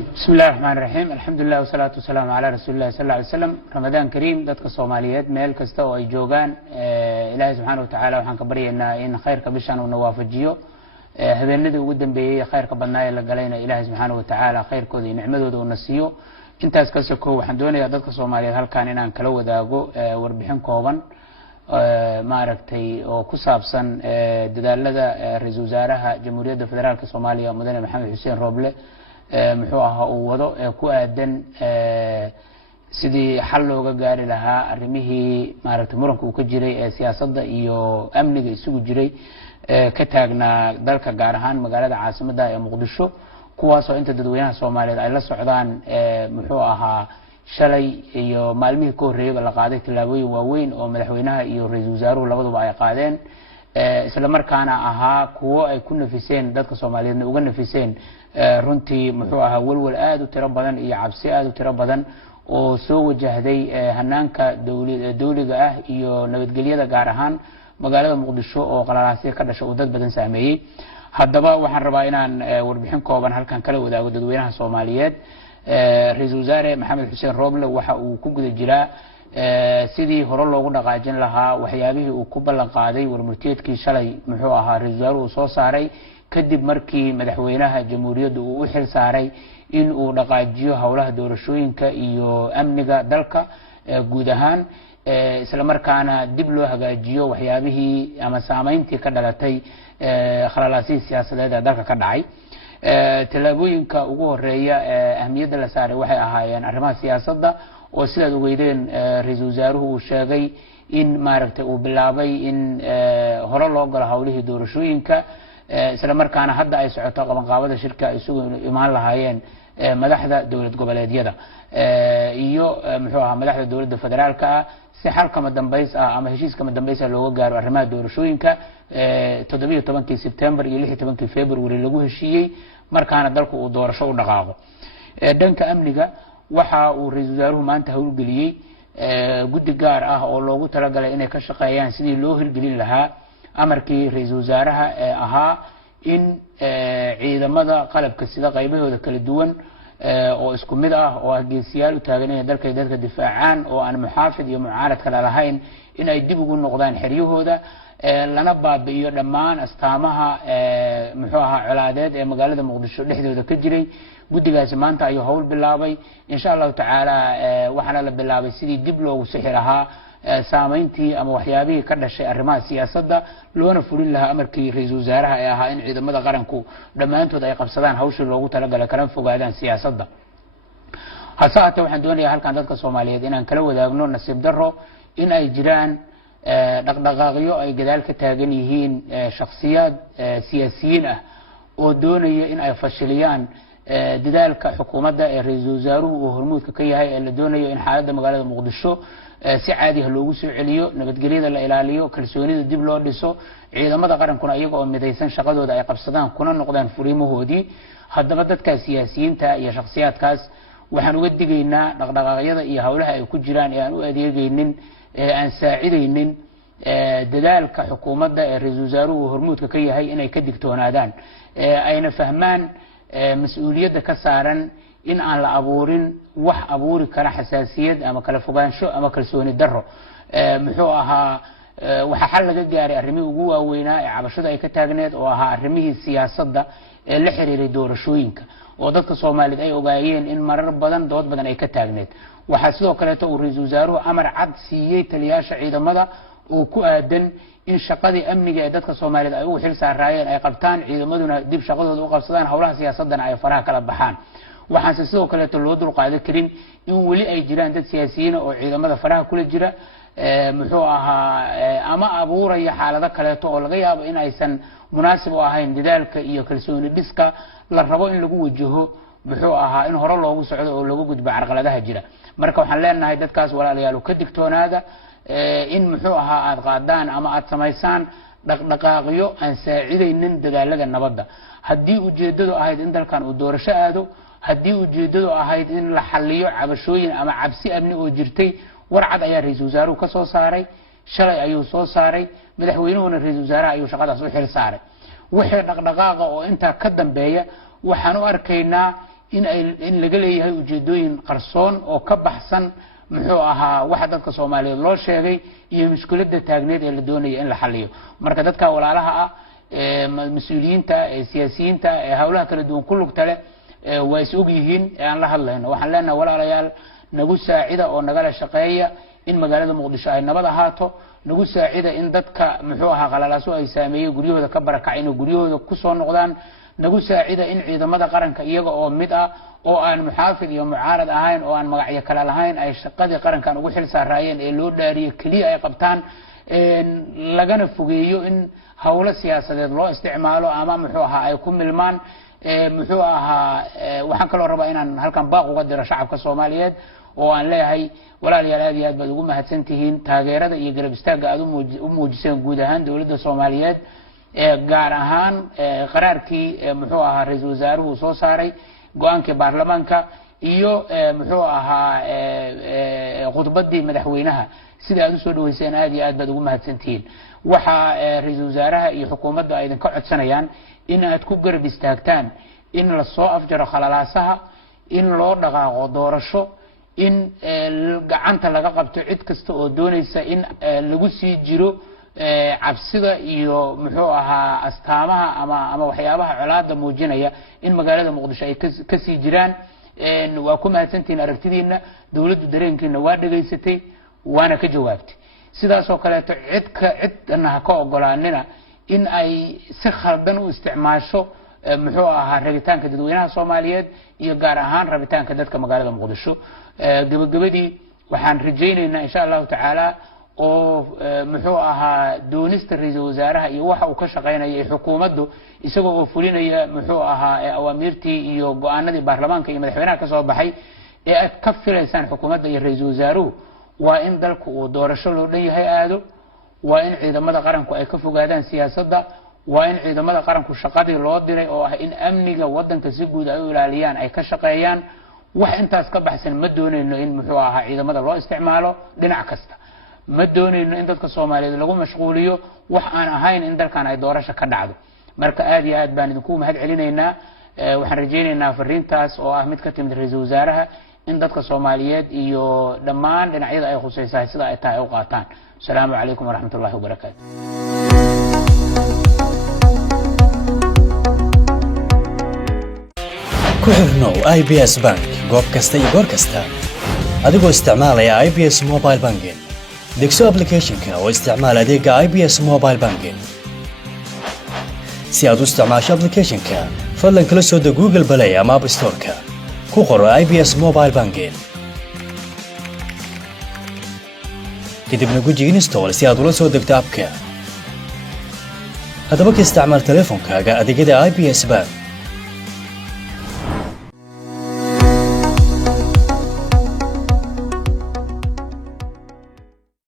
بسم الله الرحمن الرحيم الحمد لله والصلاة والسلام على رسول الله صلى الله عليه وسلم رمضان كريم dadka Soomaaliyeed meel kasta oo ay joogaan Ilaahay subhanahu wa ta'ala waxaan ka baryaynaa in khayrka bishan uu nawaafajiyo habeenadii ugu dambeeyay khayrka badnaa la galayna Ilaahay subhanahu wa ta'ala khayrkooda iyo nicmadooda uu nasiyo intaas ka soo waxaan doonayaa dadka Soomaaliyeed halkaan inaan kala wadaago warbixin kooban ma aragtay oo ku saabsan dadaalada ra'iisul wasaaraha Jamhuuriyadda Federaalka Soomaaliya Mudane Maxamed Xuseen Rooble muxuu ahaa uu wado ku aadan sidii xal looga gaari lahaa arrimihii maaragtay muranka uu ka jiray ee siyaasadda iyo amniga isugu jiray ka taagnaa dalka gaar ahaan magaalada caasimadda ee Muqdisho kuwaas oo inta dadweynaha Soomaaliyeed ay la socdaan muxuu ahaa shalay iyo maalmihii ka horreeyay la qaaday tilaabooyin waaweyn oo madaxweynaha iyo ra'iisul wasaaruhu labaduba ay qaadeen isla markaana ahaa kuwo ay ku nafiseen dadka Soomaaliyeedna uga nafiseen runtii muxuu ahaa walwal aad u tiro badan iyo cabsi aad u tiro badan oo soo wajahday hanaanka dawliga ah iyo nabadgelyada gaar ahaan magaalada Muqdisho oo qalalaasyo ka dhashay oo dad badan saameeyay haddaba waxaan rabaa inaan warbixin kooban halkan kala wadaago dadweynaha Soomaaliyeed ra'iisul wasaare Maxamed Xuseen Rooble waxa uu ku guda jiraa sidii hore loogu dhaqaajin lahaa waxyaabihii uu ku ballan qaaday warmurtiyeedkii shalay muxuu ahaa ra'iisul wasaaruhu soo saaray kadib markii madaxweynaha jamhuuriyadda uu u xil saaray in uu dhaqaajiyo howlaha doorashooyinka iyo amniga dalka guud ahaan isla markaana dib loo hagaajiyo waxyaabihii ama saameyntii ka dhalatay khalalaasii siyaasadeed ee dalka ka dhacay talaabooyinka ugu horeeya ahmiyadda la saaray waxay ahaayeen arrimaha siyaasadda oo sidaad ogeydeen ra'iisul wasaaruhu uu sheegay in maaragtay uu bilaabay in hore loo galo howlihii doorashooyinka isla markaana hadda ay socoto qabanqaabada shirka ay isugu imaan lahaayeen madaxda dawlad goboleedyada iyo muxuu ahaa madaxda dawladda federaalka ah si xalka dambeys ah ama heshiiska dambeys looga gaaro arrimaha doorashooyinka 17 September iyo 16 February lagu heshiiyay markaana dalku uu doorasho u dhaqaaqo dhanka amniga waxa uu ra'iisul wasaaruhu maanta howlgeliyay guddi gaar ah oo loogu talagalay inay ka shaqeeyaan sidii loo hirgelin lahaa amarkii ra'iisul wasaaraha ee ahaa in ciidamada qalabka sida qaybahooda kala duwan oo isku mid ah oo geesiyaal u taagan in dalka dadka difaacaan oo aan muxaafid iyo mucaarad kala lahayn in ay dib ugu noqdaan xeriyahooda lana baabi'iyo dhammaan astaamaha muxuu ahaa colaadeed ee magaalada Muqdisho dhexdooda ka jiray guddigaasi maanta ayuu hawl bilaabay insha Allah tacaala waxaana la bilaabay sidii dib loogu sixir lahaa saameyntii ama waxyaabihii ka dhashay arrimaha siyaasadda loona fulin lahaa amarkii ra'iisul wasaaraha ee ahaa in ciidamada qaranku dhammaantood ay qabsadaan hawshii loogu talagalay kana fogaadaan siyaasadda hasaate waxaan doonayaa halkan dadka Soomaaliyeed inaan kala wadaagno nasiib darro in ay jiraan dhaqdhaqaaqyo ay gadaal ka taagan yihiin shakhsiyaad siyaasiyiin ah oo doonaya in ay fashiliyaan dadaalka xukuumadda ee ra'iisul wasaaruhu uu hormuudka ka yahay ee la doonayo in xaaladda magaalada Muqdisho si caadi ah loogu soo celiyo nabadgelyada la ilaaliyo kalsoonida dib loo dhiso ciidamada qarankuna iyaga oo midaysan shaqadooda ay qabsadaan kuna noqdaan furiimahoodii haddaba dadka siyaasiyiinta iyo shakhsiyaadkaas waxaan uga digaynaa dhaqdhaqaaqyada iyo hawlaha ay ku jiraan ee aan u adeegaynin aan saacidaynin dadaalka xukuumadda ee ra'iisul wasaaruhu hormuudka ka yahay inay ka digtoonaadaan ayna fahmaan mas'uuliyadda ka saaran in aan la abuurin wax abuuri kara xasaasiyad ama kala fogaansho ama kalsooni darro muxuu ahaa waxa xal laga gaaray arrimihii ugu waaweynaa ee cabashada ay ka taagneed oo ahaa arrimihii siyaasadda ee la xiriiray doorashooyinka oo dadka Soomaaliyeed ay ogaayeen in marar badan dood badan ay ka taagneed waxa sidoo kale uu ra'iisul wasaaruhu amar cad siiyay taliyaasha ciidamada oo ku aadan in shaqadii amniga ee dadka Soomaaliyeed ay u xil saarayeen ay qabtaan ciidamaduna dib shaqadooda u qabsadaan howlaha siyaasadana ay faraha kala baxaan waxaan sidoo kale loo dul qaadan karin in wali ay jiraan dad siyaasiyiin oo ciidamada faraha kula jira muxuu ahaa ama abuuraya xaalado kale oo laga yaabo in aysan munaasib u ahayn dadaalka iyo kalsooni dhiska la rabo in lagu wajaho muxuu ahaa in hore loogu socdo oo lagu gudbo carqaladaha jira marka waxaan leenahay dadkaas walaalayaal ka digtoonaada in muxuu ahaa aad qaadaan ama aad samaysaan dhaqdhaqaaqyo aan saacidaynin dadaalada nabadda haddii ujeedadu ahayd in dalkan uu doorasho aado haddii ujeedadu ahayd in la xalliyo cabashooyin ama cabsi amni oo jirtay warcad ayaa ra'iisul wasaaruhu ka soo saaray shalay ayuu soo saaray madaxweynuhuna ra'iisul wasaaraha ayuu shaqadaas u xil saaray wixii dhaqdhaqaaqa oo inta ka dambeeya waxaan u arkaynaa in laga leeyahay ujeedooyin qarsoon oo ka baxsan muxuu ahaa waxa dadka Soomaaliyeed loo sheegay iyo mushkiladda taagneed ee la doonayo in la xalliyo marka dadka walaalaha ah mas'uuliyiinta siyaasiyiinta hawlaha kala duwan ku lugta leh way isog yihiin aan la hadlayno waxaan leenahay walaalayaal nagu saacida oo nagala shaqeeya in magaalada Muqdisho ay nabad ahaato nagu saacida in dadka muxuu ahaa qalalaaso ay saameeyay guryahooda ka barakacay in guryahooda ku soo noqdaan nagu saacida in ciidamada qaranka iyaga oo mid ah oo aan muxaafid iyo mucaarad ahayn oo aan magacyo kala lahayn ay shaqadii qarankan ugu xil saarayeen ee loo dhaariyay kaliya ay qabtaan lagana fogeeyo in hawlo siyaasadeed loo isticmaalo ama muxuu ahaa ay ku milmaan muxuu ahaa waxaan kala rabaa inaan halkan baaq uga diro shacabka Soomaaliyeed oo aan leeyahay walaalayaal aad iyo aad baad ugu mahadsantihiin taageerada iyo garab istaagga aad u muujiseen guud ahaan dawladda Soomaaliyeed gaar ahaan qaraarkii muxuu ahaa ra'iisul wasaaruhu soo saaray go'aankii baarlamaanka iyo muxuu ahaa khudbadii madaxweynaha sida aad u soo dhaweyseen aad iyo aad baad ugu mahadsantihiin waxa ra'iisul wasaaraha iyo xukuumadda ay idinka codsanayaan in aad ku garab istaagtaan in la soo afjaro khalalaasaha in loo dhaqaaqo doorasho in gacanta laga qabto cid kasta oo doonaysa in lagu sii jiro cabsida iyo muxuu ahaa astaamaha ama waxyaabaha colaada muujinaya in magaalada Muqdisho ay ka sii jiraan waa ku mahadsantiin aragtidiina dawladdu dareenkiina waa dhageysatay waana ka jawaabtay sidaas oo kale cidna ka ogolaanina in ay si khaldan u isticmaasho muxuu ahaa rabitaanka dadweynaha Soomaaliyeed iyo gaar ahaan rabitaanka dadka magaalada Muqdisho gabagabadii waxaan rajaynaynaa insha Allah taala oo muxuu ahaa doonista ra'iisul wasaaraha iyo waxa uu ka shaqeynayay xukuumaddu isagoo fulinaya muxuu ahaa awaamirtii iyo go'aanadii baarlamaanka iyo madaxweynaha ka soo baxay ee aad ka filaysaan xukuumadda iyo ra'iisul wasaaruhu waa in dalku uu doorasho loo dhan yahay aado waa in ciidamada qaranku ay ka fogaadaan siyaasadda waa in ciidamada qaranku shaqadii loo diray oo ah in amniga wadanka si guud ay u ilaaliyaan ay ka shaqeeyaan wax intaas ka baxsan ma doonayno in muxuu ahaa ciidamada loo isticmaalo dhinac kasta ma doonayno in dadka Soomaaliyeed lagu mashquuliyo wax aan ahayn in dalkan ay doorasho ka dhacdo marka aad iyo aad baan idinku mahad celinaynaa waxaan rajaynaynaa fariintaas oo ah mid ka timid ra'iisul wasaaraha in dadka Soomaaliyeed iyo dhammaan dhinacyada ay khusaysaa sida ay tahay u qaataan assalaamu calaykum waraxmatullaahi wabarakaatuh ku xirnow IBS Bank goob kasta iyo goor kasta adigoo isticmaalaya IBS Mobile Banking degso application-ka oo isticmaal adeega IBS Mobile Banking si aad u isticmaasho application-ka fadlan kala soo deg Google Play ama App Store-ka ku qoro IBS Mobile Banking kadibna guji install si aad ula soo degto app-ka haddaba ka isticmaal teleefankaaga adeegyada IBS Bank